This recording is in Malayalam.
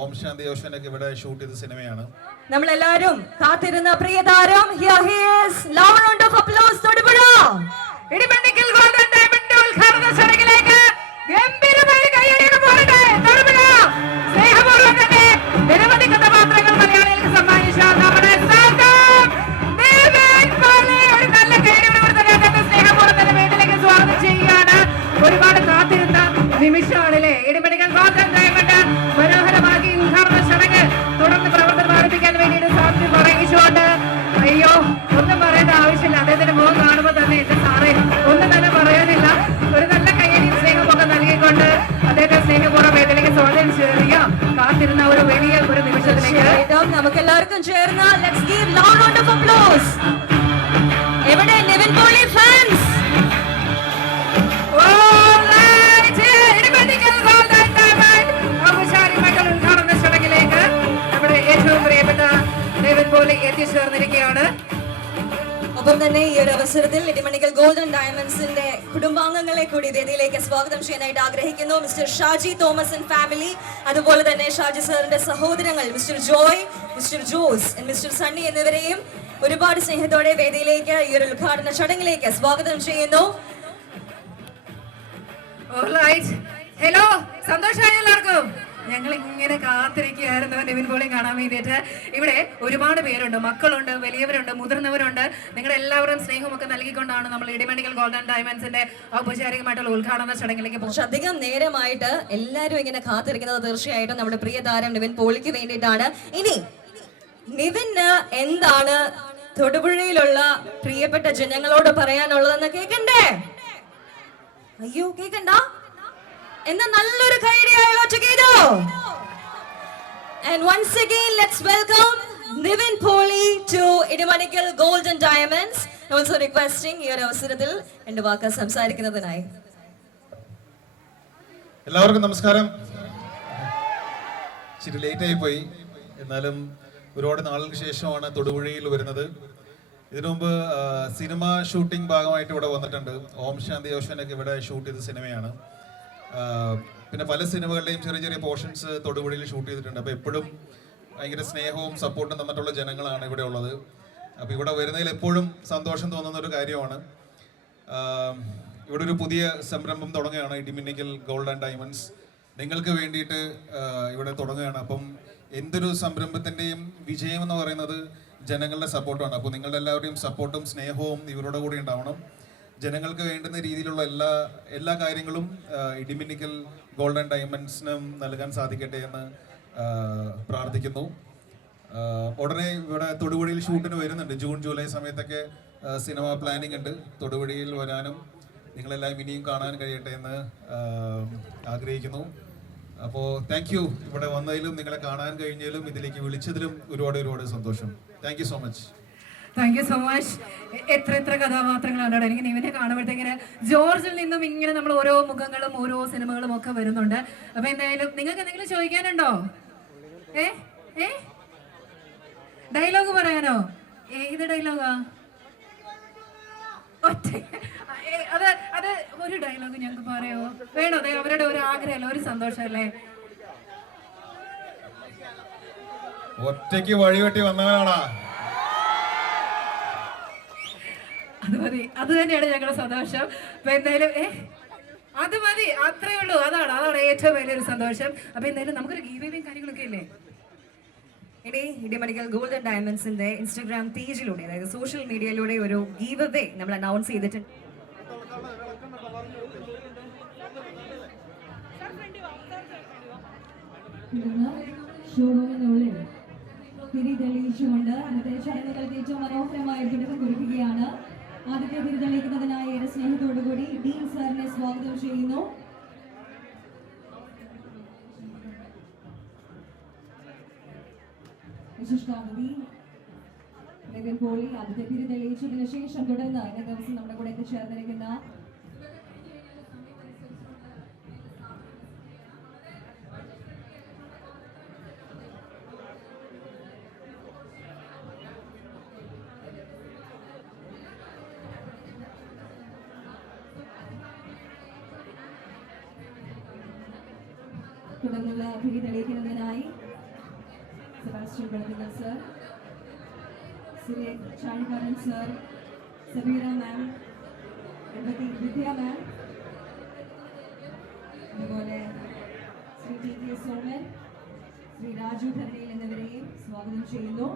ഓം ശാന്തി ഓഷനൊക്കെ ഇവിടെ ഷൂട്ട് ചെയ്ത സിനിമയാണ്. നമ്മളെല്ലാരും കാത്തിരുന്ന പ്രിയതാരം here he is. Loud round of applause Thodupuzha Idimannikkal golden diamond ഉദ്ഘാടന ചടങ്ങിലേക്ക് ഗംഭീരമായി കൈയടിയോടെ പോരട്ടെ. തൊടുപുഴ സ്നേഹപൂർവ്വം തന്നെ നിരവധി കഥാപാത്രങ്ങൾ മലയാളികൾക്ക് സമ്മാനിച്ച നമ്മുടെ സ്വന്തം നിവിൻ പോളി ഒരു നല്ല കൈയടിയോടെ തന്നെ സ്നേഹപൂർവ്വം തന്നെ വീട്ടിലേക്ക് സ്വാഗതം ചെയ്യുകയാണ്. ഒരുപാട് കാത്തിരുന്ന നിമിഷമാണല്ലേ ഇടിമണ്ണിക്കൽ ഗോൾഡൻ ഡയമണ്ട് മനോഹരമാക്കി ഉദ്ഘാടന ചടങ്ങ് തുടർന്ന് പ്രവർത്തനം ആരംഭിക്കാൻ വേണ്ടിയിട്ട് സാധ്യത പറയിച്ചുകൊണ്ട് അയ്യോ ഒന്നും പറയേണ്ട ആവശ്യമില്ല. അദ്ദേഹത്തിന്റെ മുഖം കാണുമ്പോൾ തന്നെ എന്റെ സാറേ ഒന്നും തന്നെ പറയാനില്ല. ഒരു നല്ല കയ്യടി സ്നേഹമൊക്കെ നൽകിക്കൊണ്ട് അദ്ദേഹത്തെ സ്നേഹപൂർവ്വം വേദിയിലേക്ക് സ്വാഗതം ചെയ്യുക. കാത്തിരുന്ന ഒരു വലിയ ഒരു നിമിഷത്തിലേക്ക് നമുക്ക് എല്ലാവർക്കും ചേർന്ന് let's give loud round of applause. എവിടെ നിവിൻ പോളി ഫാൻസ്? ഒപ്പം തന്നെ ഈ ഒരു അവസരത്തിൽ ഇടിമണ്ണിക്കൽ ഗോൾഡൻ ഡയമണ്ട്സിന്റെ കുടുംബാംഗങ്ങളെ കൂടി വേദിയിലേക്ക് സ്വാഗതം ചെയ്യാനായിട്ട് ആഗ്രഹിക്കുന്നു. Mister Shaji Thomas and family, അതുപോലെ തന്നെ ഷാജി സാറിന്റെ സഹോദരങ്ങൾ mister Joy, mister Jose, mister Sunny എന്നിവരെയും ഒരുപാട് സ്നേഹത്തോടെ വേദിയിലേക്ക് ഈ ഒരു ഉദ്ഘാടന ചടങ്ങിലേക്ക് സ്വാഗതം ചെയ്യുന്നു. ഹലോ, സന്തോഷമായി എല്ലാവർക്കും? ഞങ്ങൾ ഇങ്ങനെ കാത്തിരിക്കുകയായിരുന്നു നിവിൻ പോളിയും കാണാൻ വേണ്ടിയിട്ട്. ഇവിടെ ഒരുപാട് പേരുണ്ട്, മക്കളുണ്ട്, വലിയവരുണ്ട്, മുതിർന്നവരുണ്ട്. നിങ്ങളുടെ എല്ലാവരും സ്നേഹമൊക്കെ നൽകിക്കൊണ്ടാണ് നമ്മൾ ഇടിമണ്ണിക്കൽ ഗോൾഡൻ ഡയമണ്ട്സിന്റെ ഔപചാരികമായിട്ടുള്ള ഉദ്ഘാടന ചടങ്ങിലേക്ക് പോകുന്നത്. അധികം നേരമായിട്ട് എല്ലാവരും ഇങ്ങനെ കാത്തിരിക്കുന്നത് തീർച്ചയായിട്ടും നമ്മുടെ പ്രിയ താരം നിവിൻ പോളിക്ക് വേണ്ടിയിട്ടാണ്. ഇനി നിവിന് എന്താണ് തൊടുപുഴയിലുള്ള പ്രിയപ്പെട്ട ജനങ്ങളോട് പറയാനുള്ളതെന്ന് കേൾക്കണ്ടേ? അയ്യോ കേൾക്കണ്ട എന്നാ നല്ലൊരു കൈയടിയായല്ലോ together. And once again let's welcome Nivin Poli to Idimanikal Golden Diamonds. Also requesting ഈ ഒരു അവസരത്തിൽ രണ്ട് വാക്ക് സംസാരിക്കുന്നതിനായി. എല്ലാവർക്കും നമസ്കാരം. ഇച്ചിരി ലേറ്റ് ആയി പോയി, എന്നാലും ഒരുപാട് നാളുകൾക്ക് ശേഷമാണ് തൊടുപുഴയിൽ വരുന്നത്. ഇതിനു മുമ്പ് സിനിമ ഷൂട്ടിംഗ് ഭാഗമായിട്ട് ഇവിടെ വന്നിട്ടുണ്ട്. ഓം ശാന്തി ഓഷനൊക്കെ ഇവിടെ ഷൂട്ട് ചെയ്ത സിനിമയാണ്. പിന്നെ പല സിനിമകളുടെയും ചെറിയ ചെറിയ പോർഷൻസ് തൊടുപുഴയിൽ ഷൂട്ട് ചെയ്തിട്ടുണ്ട്. അപ്പോൾ എപ്പോഴും ഭയങ്കര സ്നേഹവും സപ്പോർട്ടും തന്നിട്ടുള്ള ജനങ്ങളാണ് ഇവിടെ ഉള്ളത്. അപ്പോൾ ഇവിടെ വരുന്നതിൽ എപ്പോഴും സന്തോഷം തോന്നുന്ന ഒരു കാര്യമാണ്. ഇവിടെ ഒരു പുതിയ സംരംഭം തുടങ്ങുകയാണ്, ഇടിമണ്ണിക്കൽ ഗോൾഡ് ആൻഡ് ഡയമണ്ട്സ്. നിങ്ങൾക്ക് വേണ്ടിയിട്ട് ഇവിടെ തുടങ്ങുകയാണ്. അപ്പം എന്തൊരു സംരംഭത്തിൻ്റെയും വിജയം എന്ന് പറയുന്നത് ജനങ്ങളുടെ സപ്പോർട്ടാണ്. അപ്പോൾ നിങ്ങളുടെ എല്ലാവരുടെയും സപ്പോർട്ടും സ്നേഹവും ഇവരുടെ കൂടെ ഉണ്ടാവണം. ജനങ്ങൾക്ക് വേണ്ടുന്ന രീതിയിലുള്ള എല്ലാ കാര്യങ്ങളും ഇടിമണ്ണിക്കൽ ഗോൾഡൻ ഡയമണ്ട്സിനും നൽകാൻ സാധിക്കട്ടെ എന്ന് പ്രാർത്ഥിക്കുന്നു. ഉടനെ ഇവിടെ തൊടുപുഴയിൽ ഷൂട്ടിന് വരുന്നുണ്ട്. ജൂൺ ജൂലൈ സമയത്തൊക്കെ സിനിമ പ്ലാനിങ് ഉണ്ട്. തൊടുപുഴയിൽ വരാനും നിങ്ങളെല്ലാം ഇനിയും കാണാൻ കഴിയട്ടെ എന്ന് ആഗ്രഹിക്കുന്നു. അപ്പോൾ താങ്ക് യു. ഇവിടെ വന്നതിലും നിങ്ങളെ കാണാൻ കഴിഞ്ഞതിലും ഇതിലേക്ക് വിളിച്ചതിലും ഒരുപാട് സന്തോഷം. Thank you so much. Thank you so much. എത്ര കഥാപാത്രങ്ങളാണ് എനിക്ക് നിവിനെ കാണുമ്പോഴത്തേക്കിന് ജോർജിൽ നിന്നും ഇങ്ങനെ നമ്മൾ ഓരോ മുഖങ്ങളും ഓരോ സിനിമകളും ഒക്കെ വരുന്നുണ്ട്. അപ്പൊ എന്തായാലും നിങ്ങൾക്ക് എന്തെങ്കിലും ചോദിക്കാനുണ്ടോ? ഡയലോഗ് പറയാനോ? ഏത് ഡയലോഗാ? ഒറ്റ അത് ഒരു ഡയലോഗ് ഞങ്ങൾക്ക് പറയോ? വേണോ? അവരുടെ ഒരു ആഗ്രഹമല്ലേ, ഒരു സന്തോഷമല്ലേ? ഒറ്റയ്ക്ക് വഴിവെട്ടി വന്നവനാണാ. അത് മതി, അത് തന്നെയാണ് ഞങ്ങളുടെ സന്തോഷം. അപ്പൊ എന്തായാലും അത് മതി, അത്രേ ഉള്ളൂ. അതാണ് ഏറ്റവും വലിയൊരു സന്തോഷം. അപ്പൊ എന്തായാലും നമുക്കൊരു ഗീവേയും കാര്യങ്ങളൊക്കെ ഇല്ലേ? ഇടിമണ്ണിക്കൽ ഗോൾഡൻ ഡയമണ്ട്സിന്റെ ഇൻസ്റ്റാഗ്രാം പേജിലൂടെ, അതായത് സോഷ്യൽ മീഡിയയിലൂടെ ഒരു ഗീവ് അവേ നമ്മൾ അനൗൺസ് ചെയ്തിട്ടുണ്ട്. ഷോറൂമിനുള്ളിൽ തിരി തെളിയിച്ചുകൊണ്ട് ഇന്നത്തെ ചടങ്ങുകൾക്ക് ഏറ്റവും മനോഹരമായ തുടക്കം കുറിക്കുകയാണ്. ആദ്യത്തെ തിരി തെളിയിക്കുന്നതിനായി ഏറെ സ്നേഹത്തോടുകൂടി ഡീൻ സാറിനെ സ്വാഗതം ചെയ്യുന്നു. വിശിഷ്ടാതിഥി നിവിൻ പോളി ആദ്യത്തെ തിരി തെളിയിച്ചതിന് ശേഷം തുടർന്ന് ഇന്നത്തെ ദിവസം നമ്മുടെ കൂടെ എത്തിച്ചേർന്നിരിക്കുന്ന തുടർന്നുള്ള തിരി തെളിയിക്കുന്നതിനായി മിസ്റ്റർ ഗണപതികൾ sir, Shri Chazhikaran sir, Sabira ma'am, Vidya ma'am, അതുപോലെ ശ്രീ ടി കെ സോമൻ, ശ്രീ രാജു ധരണിയിൽ എന്നിവരെയും സ്വാഗതം ചെയ്യുന്നു.